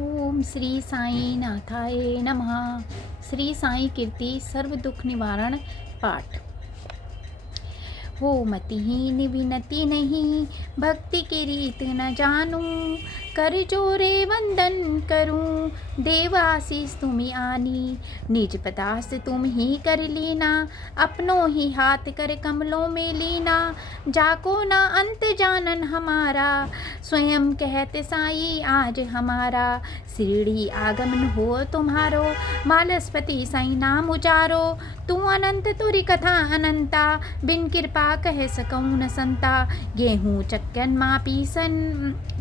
ओम श्री साई नाथाय नमः। श्री साई कीर्ति सर्व दुख निवारण पाठ। हो मतिहीन विनती नहीं, भक्ति की रीत न जानूं। कर जोरे वंदन करूं, देव आशीष तुम्ही आनी। निज पदास तुम ही कर लीना, अपनों ही हाथ कर कमलों में लीना। जाको ना अंत जानन हमारा, स्वयं कहते साई आज हमारा। शिरडी आगमन हो तुम्हारो, मालस्पति साई नाम उचारो। तू अनंत तुरी कथा अनंता, बिन कृपा कह सकूं न संता। गेहूँ चक्कन माँ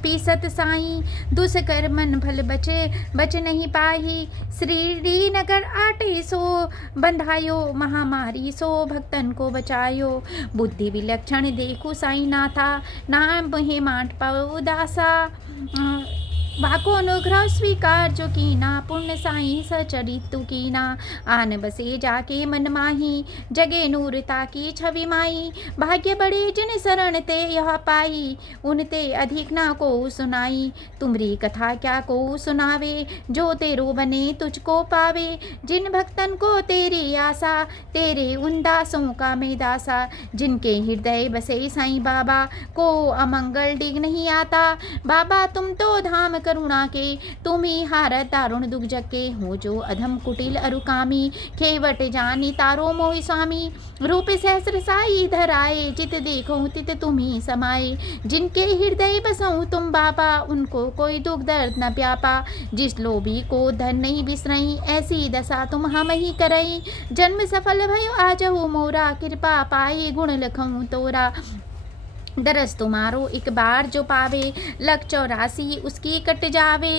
पीसत साई, दुष्कर मन फल बच नहीं पाही। श्री नगर आटे सो बंधायो, महामारी सो भक्तन को बचायो। बुद्धि विलक्षण देखो साई नाथा, नाम हे माट पाओ उदासा। वाको अनुग्रह स्वीकार जो कीना, पुण्य साई सचरित कीना। आन बसे जाके मन माही, जगे नूरता की छवि माई। भाग्य बड़े जिन शरण ते यह पाई, उनते अधिक ना को सुनाई। तुमरी कथा क्या को सुनावे, जो तेरो बने तुझको पावे। जिन भक्तन को तेरी आशा, तेरे उन दासों का मैं दासा। जिनके हृदय बसे साईं बाबा, को अमंगल डिग नहीं आता। बाबा तुम तो धाम करुणा के, तुम ही हारत दारुण दुख जग के। हो जो अधम कुटिल अरुकामी, खेवट जानी तारो मोहि स्वामी। रूप सहस्र साई धर आए, जित देखो तित तुम ही समाये। जिनके हृदय बसऊं तुम बाबा, उनको कोई दुख दर्द न व्यापा। जिस लोभी को धन नहीं बिसरई, ऐसी दशा तुम हम ही करई। जन्म सफल भयो आजहु मोरा, कृपा पाई गुण लखऊं तोरा। दरस तुम्हारो एक बार जो पावे, लख 84 उसकी कट जावे।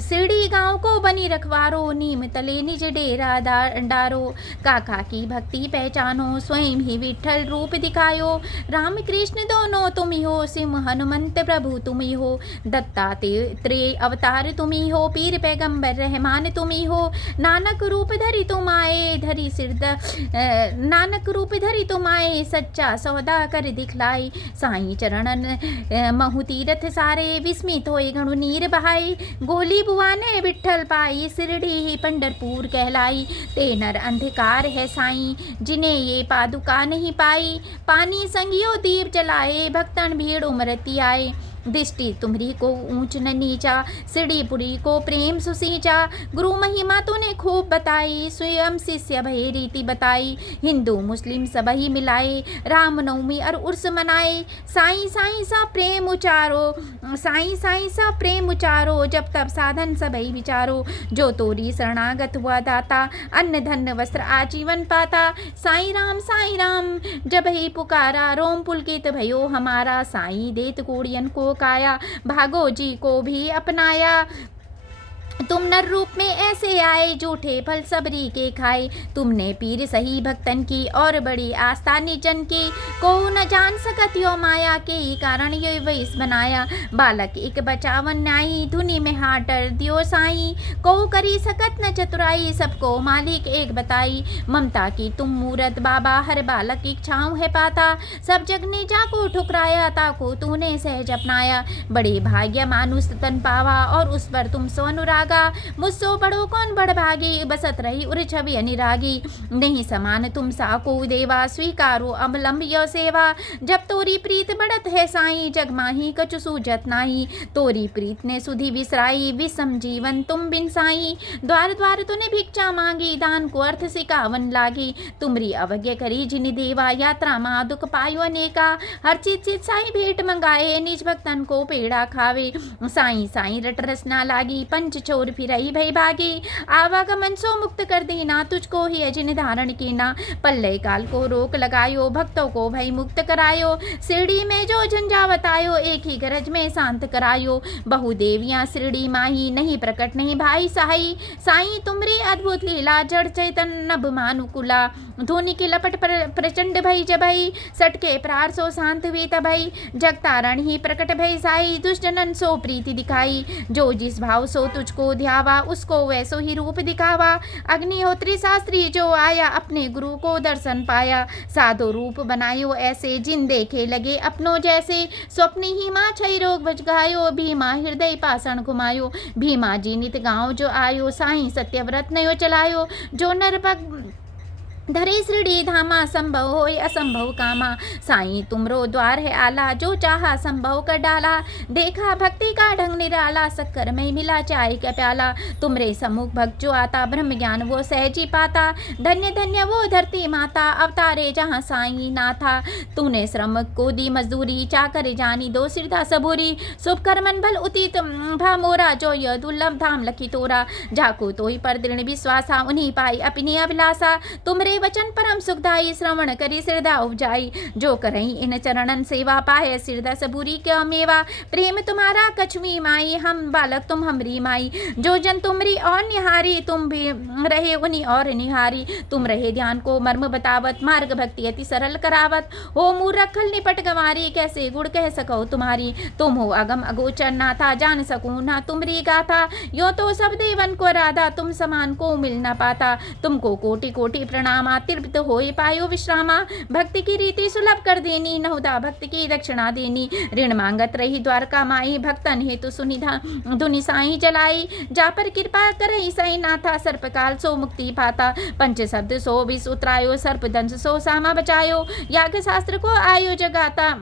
शिरडी गांव को बनी रखवारो, नीम तले निज डेरा डारो। काका की भक्ति पहचानो, स्वयं ही विठल रूप दिखायो। राम कृष्ण दोनों तुम ही हो, सिंह हनुमंत प्रभु तुम ही हो। दत्तात्रेय अवतार तुम ही हो, पीर पैगंबर रहमान तुम ही हो। नानक रूप धरि तुम आए, नानक रूप धरि तुम आए, सच्चा सौदा कर दिखलाई। साई चरणन महु तीरथ सारे, विस्मित होए गणु नीर बहाई। गोली बुआ ने विठल पाई, शिरडी ही पंढरपुर कहलाई। ते नर अंधकार है साई, जिन्हें ये पादुका नहीं पाई। पानी संगियो दीप जलाए, भक्तन भीड़ उमरती आए। दृष्टि तुम्हरी को ऊंच न नीचा, शिरडीपुरी को प्रेम सुसींचा। गुरु महिमा तूने खूब बताई, स्वयं शिष्य भय रीति बताई। हिंदू मुस्लिम सब ही मिलाए, रामनवमी और उर्स मनाए। साई साई सा प्रेम उचारो, साई साई सा प्रेम उचारो। जब तब साधन सबई विचारो, जो तोरी शरणागत हुआ दाता। अन्न धन वस्त्र आजीवन पाता, साई राम जब ही पुकारा। रोम पुलकित भयो हमारा, साई देत कोड़ियन को काया। भागो जी को भी अपनाया, तुम नर रूप में ऐसे आए। झूठे फल सबरी के खाए, तुमने पीर सही भक्तन की, और बड़ी आस्था निजन की। को न जान सकत यो माया के, कारण यो वैस बनाया। बालक एक बचावन न्यायी, धुनी में हाथ डर दियो साई। को करी सकत न चतुराई, सबको मालिक एक बताई। ममता की तुम मूरत बाबा, हर बालक इच्छाओं है पाता। सब जग ने जाको ठुकराया, ताको तूने सहज अपनाया। बड़े भाग्य मानुष तन पावा, और उस पर तुम सो अनुरागा। मुझसो बड़ो कौन बड़ भागी, बसत रही उर छवि अनिरागी। नहीं समान तुम साको देवा, स्वीकारो अवलंब यो सेवा। जब तोरी प्रीत बढ़त है साई, जग माही कछु सूझत नाही। तोरी प्रीत ने सुधि विसराई, विषम जीवन तुम बिन साई। द्वार द्वार तूने भिक्षा मांगी, दान को अर्थ सिकावन लागी। तुमरी अवज्ञा करी जिन देवा, यात्रा माँ दुख पायो अनेका। हर चीज साई भेंट मंगाए, निज भक्तन को पेड़ा खावे। साई साई रट रसना लागी, पंच छोर फिरई भई भागी। आवागमन सो मुक्त कर देना, तुझको ही अजिन धारण कीना। पल्ले काल को रोक लगायो, भक्तों को भय मुक्त करायो। शिरडी में जो झंझावत आयो, एक ही गरज में शांत करायो। बहु देवियां शिरडी माही, नहीं प्रकट नहीं भाई सहाई। साई तुमरी अद्भुत लीला, जड़ चैतन नभ मानुकुला। धोनी की लपट प्रचंड भई जभई, सटके प्रार सो शांत हुई तभई। जग तारण ही प्रकट भई साई, दुष्टनन सो प्रीति दिखाई। जो जिस भाव सो तुझको को ध्यावा, उसको वैसो ही रूप दिखावा। अग्निहोत्री शास्त्री जो आया, अपने गुरु को दर्शन पाया। साधो रूप बनायो ऐसे, जिन देखे लगे अपनों जैसे। स्वप्न ही माँ छई रोग बच गायो, भीमा हृदय पाषण घुमायो। भीमा जी नित गाँव जो आयो, साईं सत्यव्रत नयो चलायो। जो नरपग धरे श्रीडी धामा, संभव होय असंभव कामा। साईं तुमरो द्वार है आला, जो चाहा संभव कर डाला। देखा भक्ति का ढंग निराला, शक्कर में मिला चाय का प्याला। तुमरे सम्मुख भक्त जो आता, ब्रह्म ज्ञान वो सहज ही पाता। धन्य धन्य वो धरती माता, अवतारे जहाँ साईं नाथा। तूने श्रम को दी मजदूरी, चाकर जानी दो सिरदा सबूरी। शुभ कर्मन भल उतित भा मोरा, जो यह दुर्लभ धाम लखी तोरा। जाको तो ही पर दृढ़ विश्वासा, उन्हीं पाई अपनी अभिलाषा। तुमरे वचन परम सुखदाई, श्रवण करी सिरदा उपजाई। जो करई इन चरणन सेवा, पाए सिरदा सबूरी क्या मेवा। प्रेम तुम्हारा कछुई माई, हम बालक तुम हमरी माई। जो जन तुमरी और निहारी, तुम भी रहे उन्हीं और निहारी। तुम रहे ध्यान को मर्म बतावत, मार्ग भक्ति अति सरल करावत। हो मूर रखल निपट गंवारी, कैसे गुण कह सको तुम्हारी। तुम हो अगम अगोचर नाथा, जान सकूं ना तुमरी गाथा। यो तो सब देवन को राधा, तुम समान को मिल न पाता। तुमको कोटि कोटि प्रणाम, तृप्त होए पायो विश्रामा। भक्ति की रीति सुलभ कर देनी, नहुदा भक्त की दक्षिणा देनी। ऋण मांगत रही द्वारका माई, भक्तन हेतु सुनिधा धुनि साई जलाई। जा पर कृपा करई साई नाथा, सर्पकाल सो मुक्ति पाता। पंच शब्द सो विष उतरायो, सर्प दंश सो सामा बचायो। याग शास्त्र को आयो जगाता,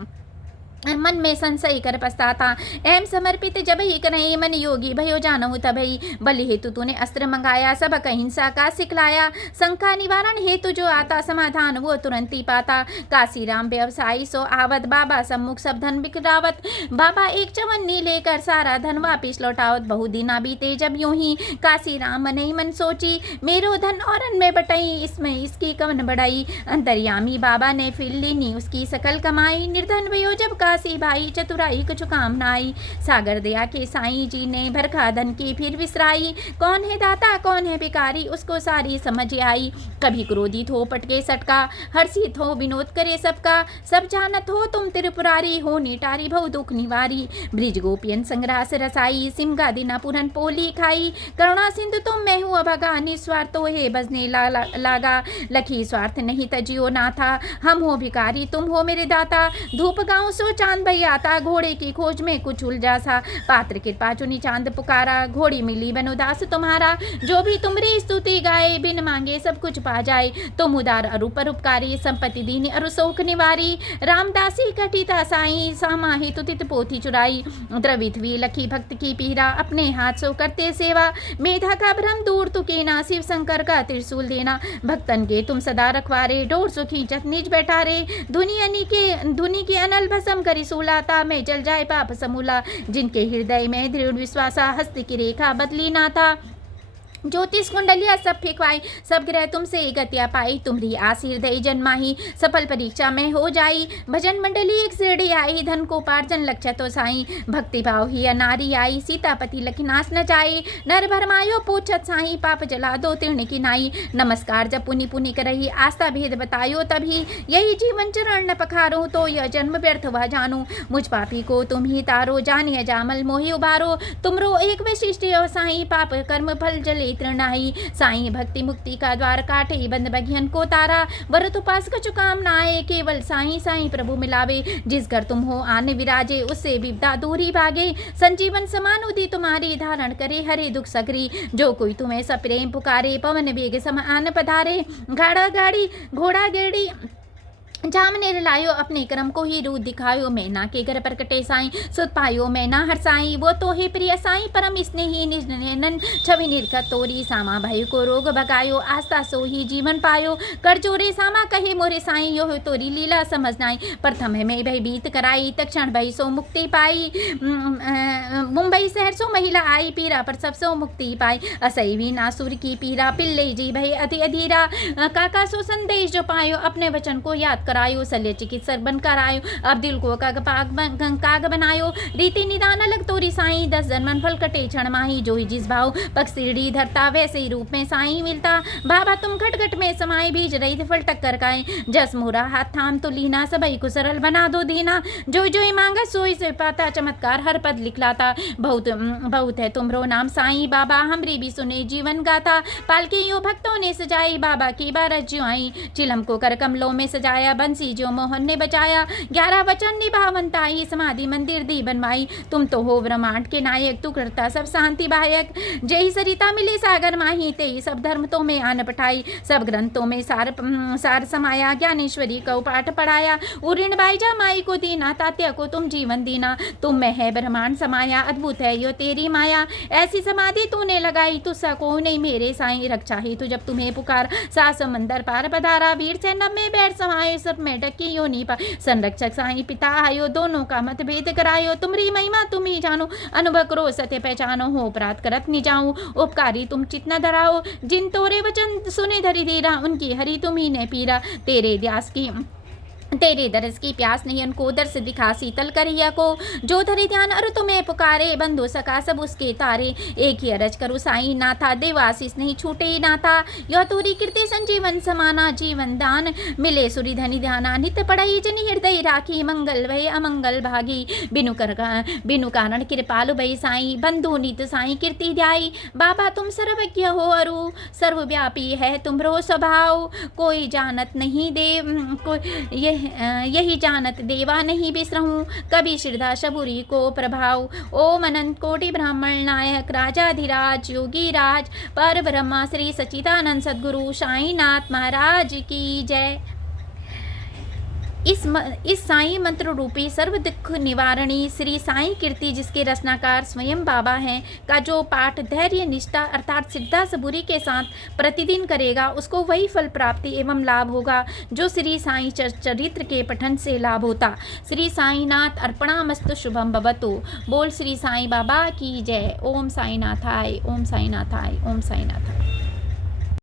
मन में संशय कर पछताता। एम समर्पित जब ही करई, मन योगी भयो जानहु तबई। बलि हेतु तूने अस्त्र मंगाया, सब हिंसा का सिखलाया। शंका निवारण हेतु जो आता, समाधान वो तुरंत ही पाता। काशी राम व्यवसायी सो आवत, बाबा सम्मुख सब धन बिखरावत। बाबा एक चवन्नी लेकर सारा धन वापिस लौटावत। बहु दिना बीते जब यूं ही, काशी राम मन ही मन सोची। मेरो धन औरन में बटाई, इसमें इसकी कवन बढ़ाई। अंतर्यामी बाबा ने फिर लीनी उसकी सकल कमाई। निर्धन भयो जब काशी भाई, चतुराई कुछ काम न आई। सागर दया के साईं जी ने भरखा धन की फिर विसराई। कौन है दाता कौन है भिखारी, उसको सारी समझ आई। कभी क्रोधित हो पटके सटका, हर्षित हो विनोद करे सबका। सब जानत हो तुम त्रिपुरारी, हो निटारी भव दुख निवारी। ब्रिज गोपियन संग्रास रसाई, सिमगा दिना पुरन पोली खाई। करुणा सिंधु तुम मैं हूँ अभगा, निस्वार्थ तो हे बजने लागा। लखी स्वार्थ नहीं तजियो नाथा, हम हो भिखारी तुम हो मेरे दाता। धूप गाँव सो चांद भई आता, घोड़े की खोज में कुछ उलझा सा। पात्र कृपा चुनी चांद पुकारा, घोड़ी मिली बनोदास तुम्हारा। जो भी तुमरी स्तुति गाए, बिन मांगे सब कुछ पा जाए। तुम उदार अरु परोपकारी, संपत्ति दीन अरु शोक निवारी। रामदासी कटिता साई, सामा ही तुतित पोथी चुराई। द्रवित हुई लखी भक्त की पीरा, अपने हाथ सो करते सेवा। मेधा का भ्रम दूर तु कीना, शिव शंकर का त्रिशूल देना। भक्तन के तुम सदा रखवारे, डोर सुखी चत निज बैठारे। धुनी की अनल भसम करी सुलाता, में जल जाए पाप समूला। जिनके हृदय में दृढ़ विश्वासा, हस्त की रेखा बदली ना था। ज्योतिष कुंडलिया सब फेंकवाई, सब ग्रह तुमसे गतिया पाई। तुम्हारी आस हृदय जन्माही, सफल परीक्षा में हो जाई। भजन मंडली एक शिरडी आई, धन को पार्जन लक्ष्य तो साई। भक्ति भाव ही अनारी आई, सीतापति लखनास न जाई। नर भरमायो पूछत साई, पाप जला दो तीर्ण की नाई। नमस्कार जब पुनि पुनि करही, आस्था भेद बतायो तभी। यही जीवन चरण न पखारो, तो यह जन्म व्यर्थ वह जानो। मुझ पापी को तुम ही तारो, जानिए जामल मोहि उबारो। तुमरो एक विशिष्ट साई, पाप कर्म फल जले नाही। साई भक्ति मुक्ति का द्वार काटे, बंद बगियन को तारा। वरत उपास कछु काम न आए, केवल साई साई प्रभु मिलावे। जिस घर तुम हो आने विराजे, उससे विपदा दूरी भागे। संजीवन समान उदी तुम्हारी, धारण करे हरे दुख सगरी। जो कोई तुम्हें सप्रेम पुकारे, पवन वेग सम आन पधारे। घाड़ा गाड़ी घोड़ा गेड़ी जाम ने लायो, अपने क्रम को ही रूप दिखायो। मैना के घर पर कटे साई, सुत पायो मैना हरसाई। वो तो हे प्रिय साई, परम स्नेही निज नैनन छवि निर्गत तोरी। सामा भाई को रोग भगायो, आस्था सो ही जीवन पायो। कर जोरे सामा कहे मोरे साई, यो तोरी लीला समझ नाई। प्रथम में भय बीत कराई, तक्षण भई सो मुक्ति पाई। मुंबई शहर सो महिला आई, पीरा पर सब सो मुक्ति पाई। असैवी नासुर की पीरा, पिल्ले जी भय अति अधीरा। काका सो संदेश जो पायो, अपने वचन को याद करायो, शल्य चिकित्सक बनकर आयो, अब दिल को काग बनायो, रीति निदान अलग तोरी साईं, 10 जन्मन फल कटे क्षण माही, जो ही जिस भाव पग सीढ़ी धरता वैसे ही रूप में साईं मिलता, बाबा तुम खटखट में समाये, बीज रही थे फल टक्कर खाए, जस मोरा हाथ थाम तो लीना, सबई को सरल बना दो दीना, जो जो मांगा सोई से पाता, चमत्कार हर पद लिखलाता, बहुत बहुत है तुमरो नाम साईं बाबा, हमरी भी सुने जीवन गाथा, पालकी यो भक्तों ने सजाई, बाबा की बारत जो आई, चिलम को कर कमलों में सजाया, बंसी जो मोहन ने बचाया, 11 वचन निभावनताई, समाधि मंदिर दी बनवाई, तुम तो हो ब्रह्मांड के नायक, तू करता सब शांति बायक, जय सरिता मिले सागर माही, तेई सब धर्म तो में आन पठाई, सब ग्रंथों में सार समाया, ज्ञानेश्वरी को पाठ पढ़ाया, उऋण बाईजा माई को दीना, तात्या को तुम जीवन दीना, तुम में है ब्रह्मांड समाया, अद्भुत है यो तेरी माया, ऐसी समाधि तूने लगाई, तुझसा को नहीं मेरे साईं, रक्षा ही तू जब तुम्हें पुकार, सात समंदर पार पधारा, वीर से नभ में बैठ समाये, सब में डकी यो नी पा, संरक्षक साईं पिता आयो, दोनों का मत भेद करायो, तुम्हारी महिमा तुम ही जानो, अनुभव करो सत्य पहचानो, हो अपराध करत नहीं जाऊं, उपकारी तुम चित न धराओ, जिन तोरे वचन सुने धरी धीरा, उनकी हरि तुम ही ने पीरा, तेरे दरस की प्यास नहीं उनको दर्श दिखा, शीतल करिया को जो धरे ध्यान अरु तुम्हें पुकारे, बंधु सका सब उसके तारे, एक ही अरज करो साईं नाथा, देवाशीष नहीं छूटे नाथा, यह तोरी कीर्ति संजीवन समाना, जीवन दान मिले सुरी धनी ध्याना, नित्य पढ़ई जनि हृदय राखी, मंगल भय अमंगल भागी, बिनु कारण कृपालु भई साईं, बंधु नित साईं कीर्ति ध्याई, बाबा तुम सर्वज्ञ हो अरु सर्वव्यापी है तुमरो स्वभाव, कोई जानत नहीं देव यही जानत देवा नहीं बिसरहूँ, कभी श्रद्धा सबुरी को प्रभाव, ओम अनंत कोटि ब्राह्मण नायक राजाधिराज योगी राज पर ब्रह्मा श्री सच्चिदानंद सद्गुरु साईनाथ महाराज की जय। इस साईं मंत्र रूपी सर्व दुख निवारणी श्री साईं कीर्ति, जिसके रचनाकार स्वयं बाबा हैं, का जो पाठ धैर्य निष्ठा अर्थात श्रद्धा सबूरी के साथ प्रतिदिन करेगा, उसको वही फल प्राप्ति एवं लाभ होगा जो श्री साईं चरित्र के पठन से लाभ होता। श्री साईनाथ अर्पणामस्तु, शुभम भवतु। बोल श्री साईं बाबा की जय। ओम साईनाथाय, ओम साईनाथाय, ओम साईनाथाय।